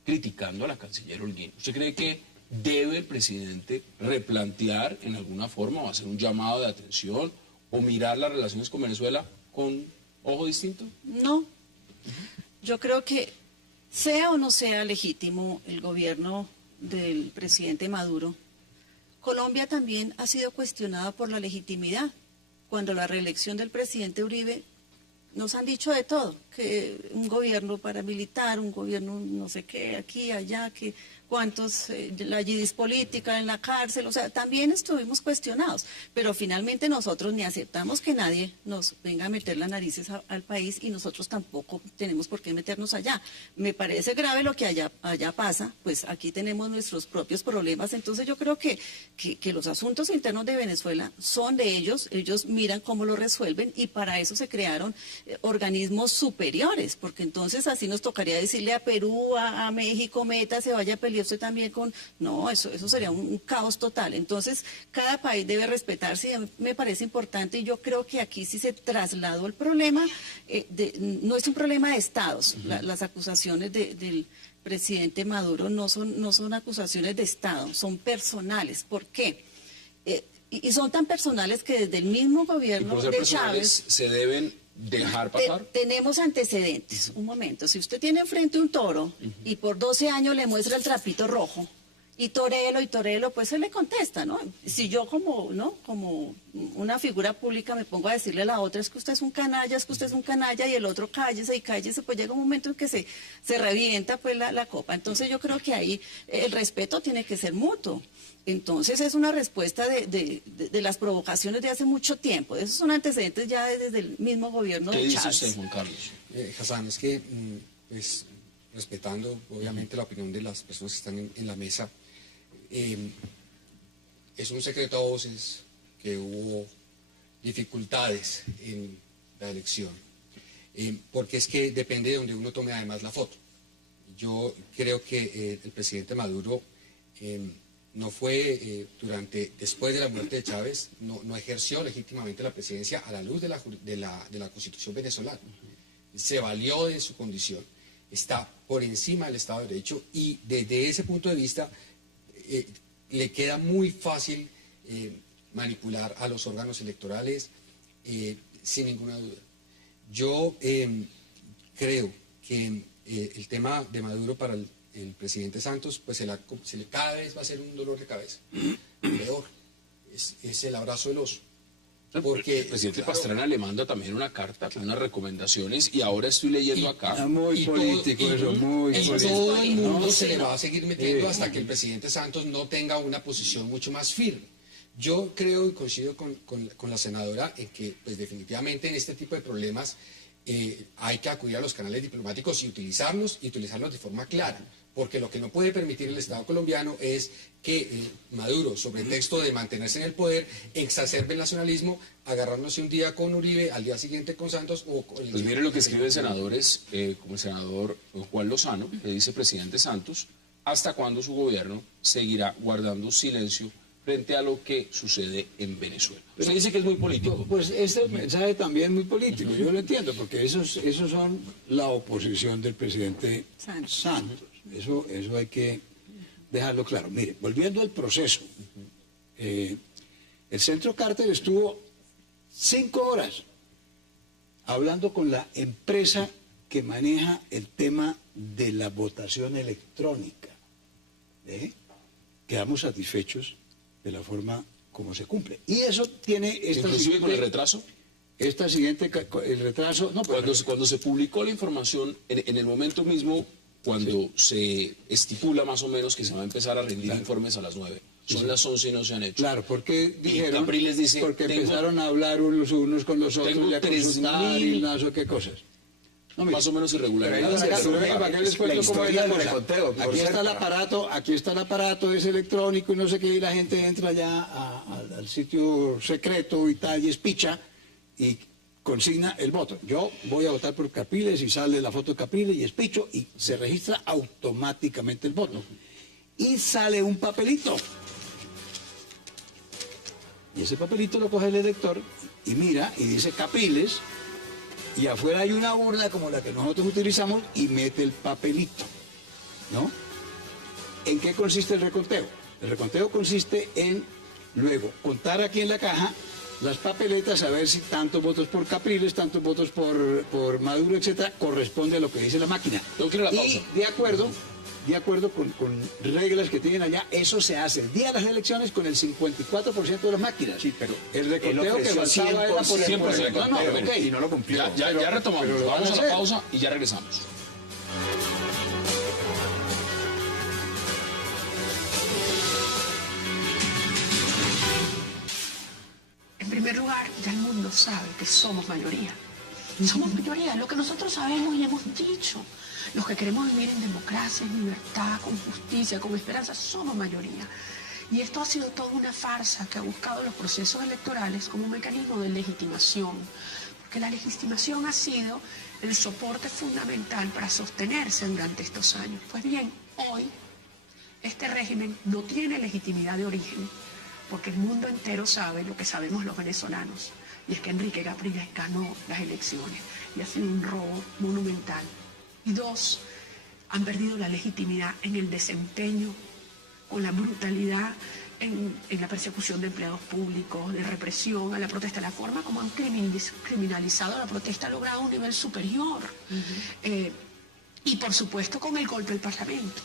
criticando a la canciller Holguín. ¿Usted cree que debe el presidente replantear en alguna forma o hacer un llamado de atención o mirar las relaciones con Venezuela con ojo distinto? No, yo creo que sea o no sea legítimo el gobierno del presidente Maduro, Colombia también ha sido cuestionada por la legitimidad. Cuando la reelección del presidente Uribe, nos han dicho de todo, que un gobierno paramilitar, un gobierno no sé qué, aquí, allá, que cuántos, la yidis política en la cárcel, o sea, también estuvimos cuestionados, pero finalmente nosotros ni aceptamos que nadie nos venga a meter las narices al país y nosotros tampoco tenemos por qué meternos allá. Me parece grave lo que allá pasa, pues aquí tenemos nuestros propios problemas, entonces yo creo que los asuntos internos de Venezuela son de ellos miran cómo lo resuelven y para eso se crearon organismos superiores, porque entonces así nos tocaría decirle a Perú, a México, se vaya a pelear usted también con... No, eso sería un caos total. Entonces, cada país debe respetarse y a mí me parece importante y yo creo que aquí sí se trasladó el problema, no es un problema de estados, las acusaciones del presidente Maduro no son acusaciones de estado, son personales. ¿Por qué? Y son tan personales que desde el mismo Y gobierno por ser de personales Chávez... se deben dejar pasar. Tenemos antecedentes. Un momento, si usted tiene enfrente un toro y por 12 años le muestra el trapito rojo y torelo, pues él le contesta, ¿no? Si yo como una figura pública me pongo a decirle a la otra, es que usted es un canalla, y el otro cállese, pues llega un momento en que se revienta pues la copa. Entonces yo creo que ahí el respeto tiene que ser mutuo. Entonces es una respuesta de las provocaciones de hace mucho tiempo. Esos son antecedentes ya desde el mismo gobierno ¿Qué de dice Chávez. usted, Juan Carlos? Hassan, es que, pues, respetando obviamente la opinión de las personas que están en la mesa, es un secreto a voces que hubo dificultades en la elección, porque es que depende de donde uno tome además la foto. Yo creo que el presidente Maduro no fue después de la muerte de Chávez, no ejerció legítimamente la presidencia a la luz de la Constitución venezolana. Se valió de su condición, está por encima del Estado de Derecho y desde ese punto de vista le queda muy fácil manipular a los órganos electorales sin ninguna duda. Yo creo que el tema de Maduro para el presidente Santos, pues cada vez va a ser un dolor de cabeza. Peor, es el abrazo del oso. Porque el presidente Pastrana le manda también una carta con unas recomendaciones y ahora estoy leyendo acá. Muy político eso, muy político. Todo el mundo ¿no? se le va a seguir metiendo hasta que el presidente Santos no tenga una posición mucho más firme. Yo creo y coincido con la senadora en que pues definitivamente en este tipo de problemas hay que acudir a los canales diplomáticos y utilizarlos de forma clara. Porque lo que no puede permitir el Estado colombiano es que Maduro, sobre el texto de mantenerse en el poder, exacerbe el nacionalismo, agarrándose un día con Uribe, al día siguiente con Santos o con el... Pues mire lo que escriben senadores, como el senador Juan Lozano, que dice: presidente Santos, ¿hasta cuándo su gobierno seguirá guardando silencio frente a lo que sucede en Venezuela? Usted dice que es muy político. Pues ese mensaje también es muy político, yo lo entiendo, porque esos son la oposición del presidente Santos. Eso hay que dejarlo claro. Mire, volviendo al proceso, el Centro Carter estuvo 5 horas hablando con la empresa que maneja el tema de la votación electrónica. Quedamos satisfechos de la forma como se cumple. Y eso tiene inclusive con el retraso. El retraso, no, Cuando se publicó la información, en el momento mismo, cuando se estipula más o menos que se va a empezar a rendir informes a las 9. Son las 11 y no se han hecho. Claro, porque dijeron, Capriles dice, porque empezaron a hablar unos con los otros y a consultar y no sé qué cosas. No, más o menos irregularidades. Aquí está el aparato, es electrónico y no sé qué, y la gente entra ya al sitio secreto y tal, y espicha, y consigna el voto. Yo voy a votar por Capriles y sale la foto de Capriles y espicho y se registra automáticamente el voto. Y sale un papelito. Y ese papelito lo coge el elector y mira y dice Capriles, y afuera hay una urna como la que nosotros utilizamos y mete el papelito, ¿no? ¿En qué consiste el reconteo? El reconteo consiste en luego contar aquí en la caja las papeletas, a ver si tantos votos por Capriles, tantos votos por Maduro, etcétera, corresponde a lo que dice la máquina. Y de acuerdo con reglas que tienen allá, eso se hace el día de las elecciones con el 54% de las máquinas. Sí, pero el reconteo que faltaba era por el reconteo, y no lo cumplió. Ya retomamos, vamos a la pausa y ya regresamos. En primer lugar, ya el mundo sabe que somos mayoría. Somos mayoría, lo que nosotros sabemos y hemos dicho. Los que queremos vivir en democracia, en libertad, con justicia, con esperanza, somos mayoría. Y esto ha sido toda una farsa que ha buscado los procesos electorales como un mecanismo de legitimación. Porque la legitimación ha sido el soporte fundamental para sostenerse durante estos años. Pues bien, hoy este régimen no tiene legitimidad de origen, porque el mundo entero sabe lo que sabemos los venezolanos, y es que Enrique Capriles ganó las elecciones y ha sido un robo monumental. Y 2, han perdido la legitimidad en el desempeño, con la brutalidad en la persecución de empleados públicos, de represión a la protesta, la forma como han criminalizado la protesta ha logrado un nivel superior. Y por supuesto con el golpe al Parlamento.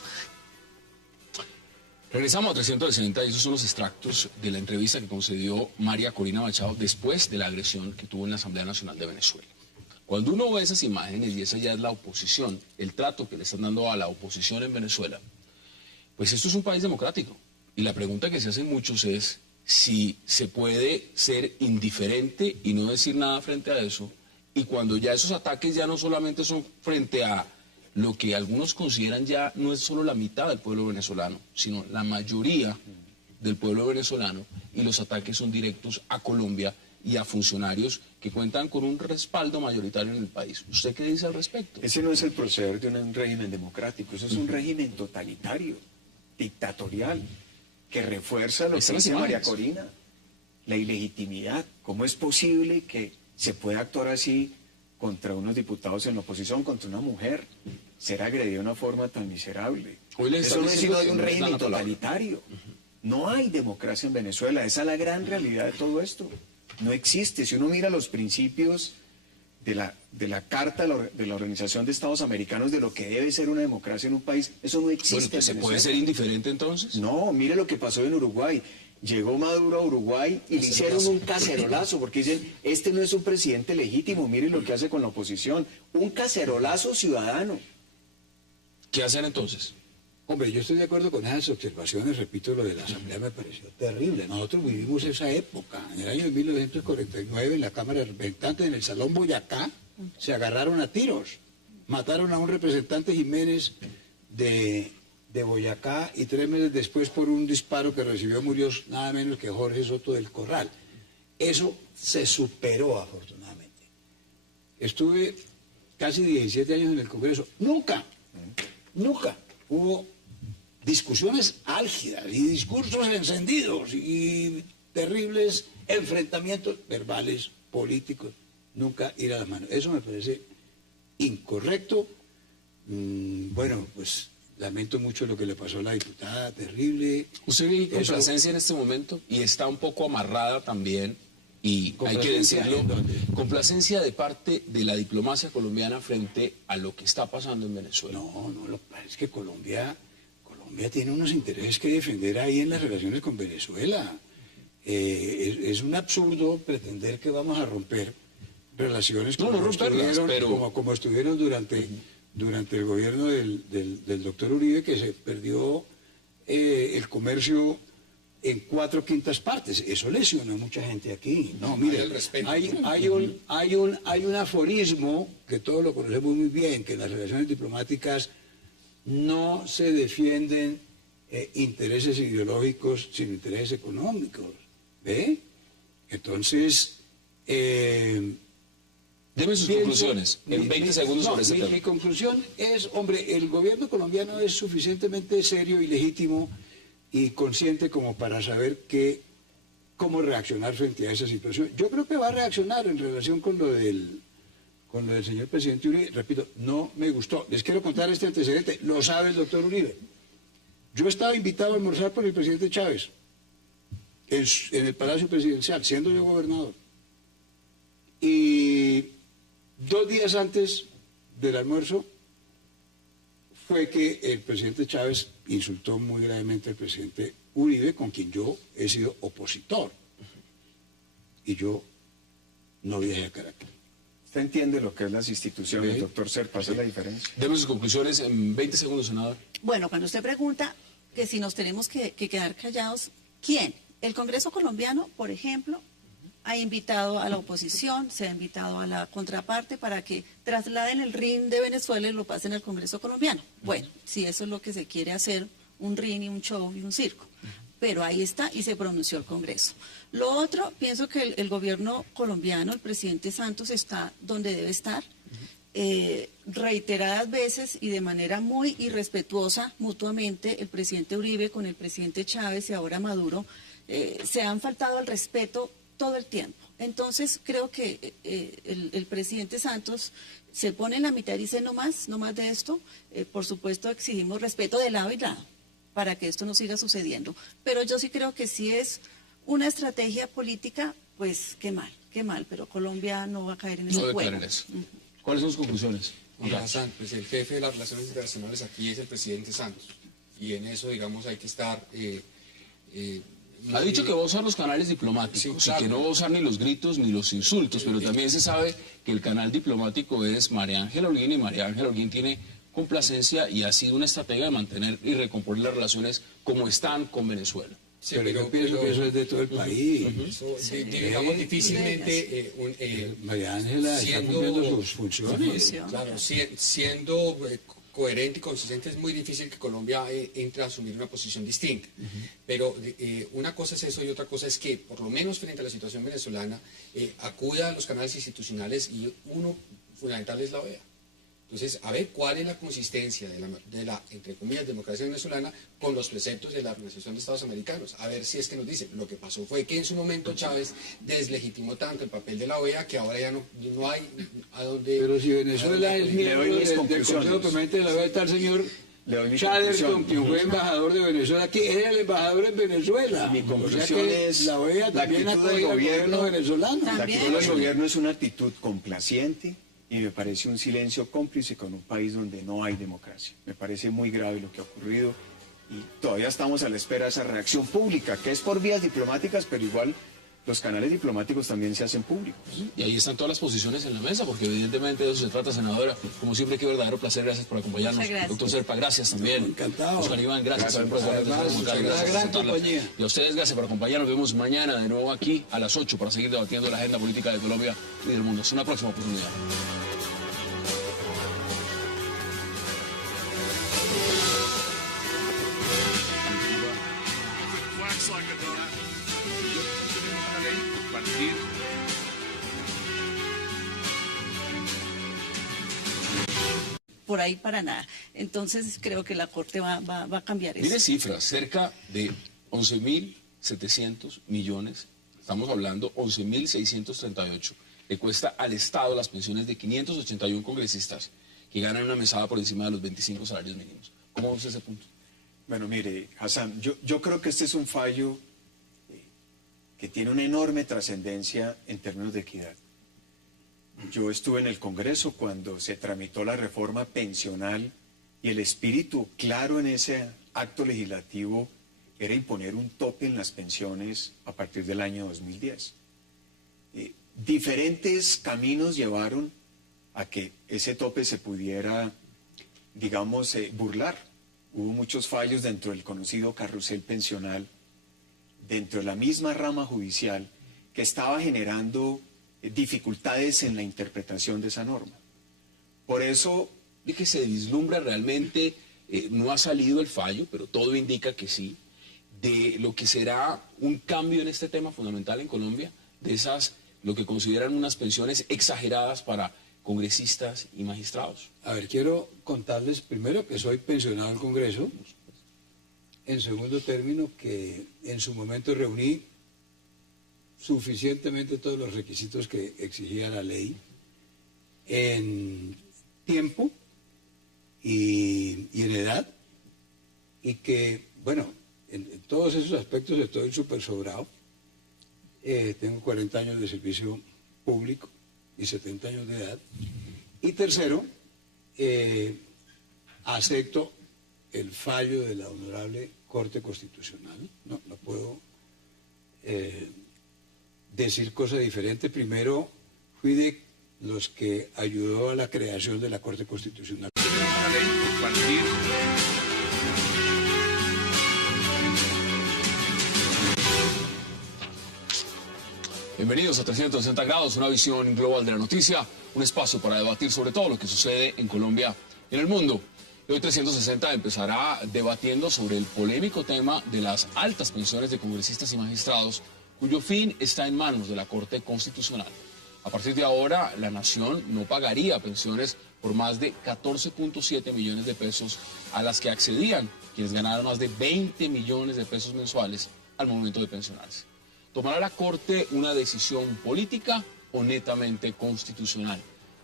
Regresamos a 360 y esos son los extractos de la entrevista que concedió María Corina Machado después de la agresión que tuvo en la Asamblea Nacional de Venezuela. Cuando uno ve esas imágenes, y esa ya es la oposición, el trato que le están dando a la oposición en Venezuela, pues esto es un país democrático. Y la pregunta que se hacen muchos es si se puede ser indiferente y no decir nada frente a eso, y cuando ya esos ataques ya no solamente son frente a lo que algunos consideran ya no es solo la mitad del pueblo venezolano, sino la mayoría del pueblo venezolano, y los ataques son directos a Colombia y a funcionarios que cuentan con un respaldo mayoritario en el país. ¿Usted qué dice al respecto? Ese no es el proceder de un régimen democrático, eso es un régimen totalitario, dictatorial, que refuerza lo que dice María Corina, la ilegitimidad. ¿Cómo es posible que se pueda actuar así contra unos diputados en la oposición, contra una mujer, ser agredida de una forma tan miserable? Eso no es sino de un régimen totalitario. No hay democracia en Venezuela, esa es la gran realidad de todo esto. No existe. Si uno mira los principios de la Carta de la Organización de Estados Americanos de lo que debe ser una democracia en un país. Eso no existe. Bueno, en ¿se puede Venezuela. ser indiferente entonces? No, mire lo que pasó en Uruguay. Llegó Maduro a Uruguay y le hicieron un cacerolazo, porque dicen, este no es un presidente legítimo, mire lo que hace con la oposición. Un cacerolazo ciudadano. ¿Qué hacen entonces? Hombre, yo estoy de acuerdo con esas observaciones, repito, lo de la Asamblea me pareció terrible. Nosotros vivimos esa época, en el año de 1949, en la Cámara de Representantes, en el Salón Boyacá, se agarraron a tiros. Mataron a un representante Jiménez de Boyacá y 3 meses después por un disparo que recibió murió nada menos que Jorge Soto del Corral. Eso se superó afortunadamente. Estuve casi 17 años en el Congreso. Nunca hubo discusiones álgidas y discursos encendidos y terribles enfrentamientos verbales, políticos. Nunca ir a la mano. Eso me parece incorrecto. Bueno, pues lamento mucho lo que le pasó a la diputada, terrible. Usted vive Eso- complacencia en este momento y está un poco amarrada también, y hay que ¿Complacencia decirlo, en dónde? complacencia de parte de la diplomacia colombiana frente a lo que está pasando en Venezuela. No, lo que pasa es que Colombia tiene unos intereses que defender ahí en las relaciones con Venezuela. Es un absurdo pretender que vamos a romper relaciones No, no romperlas, pero- como estuvieron durante el gobierno del doctor Uribe, que se perdió el comercio en 4/5 partes. Eso lesionó a mucha gente aquí. No, mire, el respeto. hay un aforismo que todos lo conocemos muy bien, que en las relaciones diplomáticas no se defienden intereses ideológicos sino intereses económicos. ¿Ve? Entonces, Deme sus conclusiones en 20 segundos sobre ese tema. mi conclusión es, hombre, el gobierno colombiano es suficientemente serio y legítimo y consciente como para saber cómo reaccionar frente a esa situación. Yo creo que va a reaccionar en relación con lo del señor presidente Uribe. Repito, no me gustó. Les quiero contar este antecedente. Lo sabe el doctor Uribe. Yo estaba invitado a almorzar por el presidente Chávez en el Palacio Presidencial, siendo yo gobernador. Y 2 días antes del almuerzo fue que el presidente Chávez insultó muy gravemente al presidente Uribe, con quien yo he sido opositor. Y yo no viajé a Caracas. ¿Usted entiende lo que es las instituciones, Sí. doctor Serpa? ¿Esa es la diferencia? Deme sus conclusiones en 20 segundos, senador. Bueno, cuando usted pregunta que si nos tenemos que quedar callados, ¿quién? El Congreso colombiano, por ejemplo, ha invitado a la oposición, se ha invitado a la contraparte para que trasladen el RIN de Venezuela y lo pasen al Congreso colombiano. Bueno, si eso es lo que se quiere hacer, un RIN y un show y un circo. Pero ahí está y se pronunció el Congreso. Lo otro, pienso que el gobierno colombiano, el presidente Santos, está donde debe estar. Reiteradas veces y de manera muy irrespetuosa mutuamente, el presidente Uribe con el presidente Chávez y ahora Maduro se han faltado al respeto todo el tiempo. Entonces creo que el presidente Santos se pone en la mitad y dice no más de esto. Por supuesto exigimos respeto de lado y lado para que esto no siga sucediendo. Pero yo sí creo que si es una estrategia política, pues qué mal, pero Colombia no va a caer en ese No debe juego. caer en eso. ¿Cuáles son sus conclusiones? Hassan, pues el jefe de las relaciones internacionales aquí es el presidente Santos. Y en eso, digamos, hay que estar... Ha dicho que va a usar los canales diplomáticos, Sí, y claro. que no va a usar ni los gritos ni los insultos, pero también se sabe que el canal diplomático es María Ángela Holguín, y María Ángela Holguín tiene complacencia y ha sido una estrategia de mantener y recomponer las relaciones como están con Venezuela. Sí, pero yo pienso que eso es de todo el país. Eso, digamos, difícilmente... María Ángela está siendo- cumpliendo sus funciones. Claro, siendo coherente y consistente, es muy difícil que Colombia entre a asumir una posición distinta. Pero una cosa es eso y otra cosa es que, por lo menos frente a la situación venezolana, acuda a los canales institucionales y uno fundamental es la OEA. Entonces, a ver cuál es la consistencia de la, entre comillas, democracia venezolana con los preceptos de la Organización de Estados Americanos. A ver si es que nos dicen. Lo que pasó fue que en su momento Chávez deslegitimó tanto el papel de la OEA que ahora ya no hay a dónde... Pero si Venezuela es Le miembro doy mis del conclusiones. Consejo Permanente de la OEA, está el señor Le doy mi Chatterton, conclusión. quien fue embajador de Venezuela, que era el embajador en Venezuela. Mi O sea conclusión que es la OEA la también actitud del apoya al gobierno gobierno venezolano. La También. actitud del gobierno es una actitud complaciente y me parece un silencio cómplice con un país donde no hay democracia. Me parece muy grave lo que ha ocurrido y todavía estamos a la espera de esa reacción pública, que es por vías diplomáticas, pero igual los canales diplomáticos también se hacen públicos. Y ahí están todas las posiciones en la mesa, porque evidentemente de eso se trata, senadora. Como siempre, qué verdadero placer. Gracias por acompañarnos. Muchas gracias. Doctor Serpa, gracias también. Encantado. Oscar Iván, gracias también por Además, acompañarnos. una gran compañía. Y a ustedes, gracias por acompañarnos. Nos vemos mañana de nuevo aquí a las 8 para seguir debatiendo la agenda política de Colombia y del mundo. Es una próxima oportunidad. Por ahí para nada. Entonces creo que la Corte va a cambiar eso. Mire cifras, cerca de 11.700 millones, estamos hablando 11.638, le cuesta al Estado las pensiones de 581 congresistas que ganan una mesada por encima de los 25 salarios mínimos. ¿Cómo ves ese punto? Bueno, mire, Hassan, yo creo que este es un fallo que tiene una enorme trascendencia en términos de equidad. Yo estuve en el Congreso cuando se tramitó la reforma pensional y el espíritu claro en ese acto legislativo era imponer un tope en las pensiones a partir del año 2010. Diferentes caminos llevaron a que ese tope se pudiera, digamos, burlar. Hubo muchos fallos dentro del conocido carrusel pensional, dentro de la misma rama judicial, que estaba generando dificultades en la interpretación de esa norma. Por eso, De que se vislumbra realmente, no ha salido el fallo, pero todo indica que sí, de lo que será un cambio en este tema fundamental en Colombia, de esas, lo que consideran unas pensiones exageradas para congresistas y magistrados. A ver, quiero contarles primero que soy pensionado del Congreso. En segundo término, que en su momento reuní suficientemente todos los requisitos que exigía la ley en tiempo y en edad, y que, bueno, en todos esos aspectos estoy súper sobrado. Tengo 40 años de servicio público y 70 años de edad. Y tercero, acepto el fallo de la Honorable Corte Constitucional. No puedo decir cosas diferentes. Primero, fui de los que ayudó a la creación de la Corte Constitucional. Bienvenidos a 360 grados, una visión global de la noticia, un espacio para debatir sobre todo lo que sucede en Colombia y en el mundo. Y hoy 360 empezará debatiendo sobre el polémico tema de las altas pensiones de congresistas y magistrados, cuyo fin está en manos de la Corte Constitucional. A partir de ahora, la nación no pagaría pensiones por más de 14.7 millones de pesos a las que accedían quienes ganaran más de 20 millones de pesos mensuales al momento de pensionarse. ¿Tomará la Corte una decisión política o netamente constitucional?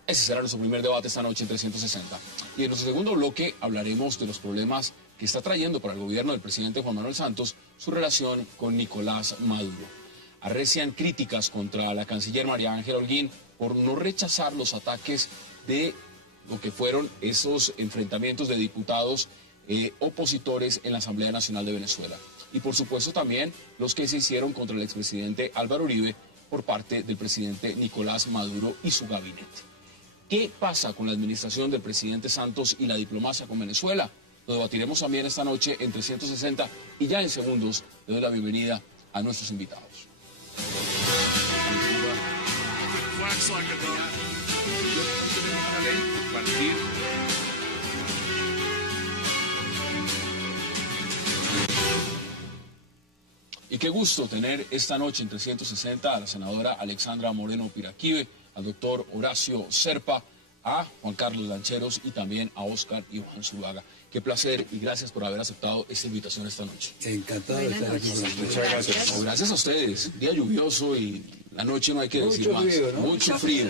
Ese será nuestro primer debate esta noche en 360. Y en nuestro segundo bloque hablaremos de los problemas que está trayendo para el gobierno del presidente Juan Manuel Santos su relación con Nicolás Maduro. Arrecian críticas contra la canciller María Ángela Holguín por no rechazar los ataques de lo que fueron esos enfrentamientos de diputados opositores en la Asamblea Nacional de Venezuela. Y por supuesto también los que se hicieron contra el expresidente Álvaro Uribe por parte del presidente Nicolás Maduro y su gabinete. ¿Qué pasa con la administración del presidente Santos y la diplomacia con Venezuela? Lo debatiremos también esta noche en 360 y ya en segundos le doy la bienvenida a nuestros invitados. Y qué gusto tener esta noche en 360 a la senadora Alexandra Moreno Piraquive, al doctor Horacio Serpa, a Juan Carlos Lancheros y también a Oscar Iván Zuluaga. Qué placer y gracias por haber aceptado esta invitación esta noche. Encantado de estar aquí con ustedes. muchas gracias. No, gracias a ustedes. Día lluvioso y la noche no hay que decir Mucho más. frío, ¿no? Mucho frío.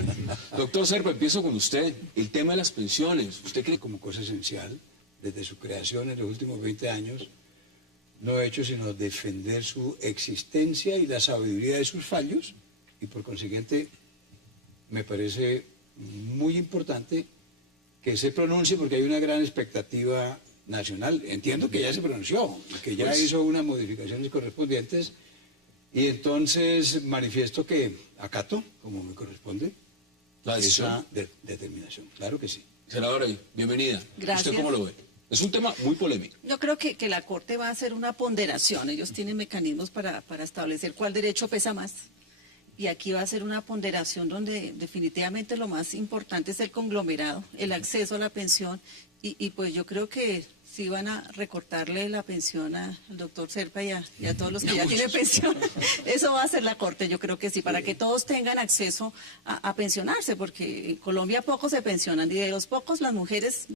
Doctor Serpa, empiezo con usted. El tema de las pensiones. ¿Usted cree que Como cosa esencial desde su creación en los últimos 20 años, no ha hecho sino defender su existencia y la sabiduría de sus fallos, y por consiguiente me parece muy importante que se pronuncie porque hay una gran expectativa nacional. Entiendo que ya se pronunció, que ya hizo unas modificaciones correspondientes, y entonces manifiesto que acato, como me corresponde, La decisión. esa determinación. Claro que sí. Senadora, bienvenida. Gracias. ¿Usted cómo lo ve? Es un tema muy polémico. Yo creo que la Corte va a hacer una ponderación. Ellos tienen mecanismos para establecer cuál derecho pesa más. Y aquí va a ser una ponderación donde definitivamente lo más importante es el conglomerado, el acceso a la pensión. Y pues yo creo que sí van a recortarle la pensión al doctor Serpa y a todos los que ya tienen pensión. Eso va a hacer la Corte, yo creo que sí, para que todos tengan acceso a pensionarse, porque en Colombia pocos se pensionan y de los pocos las mujeres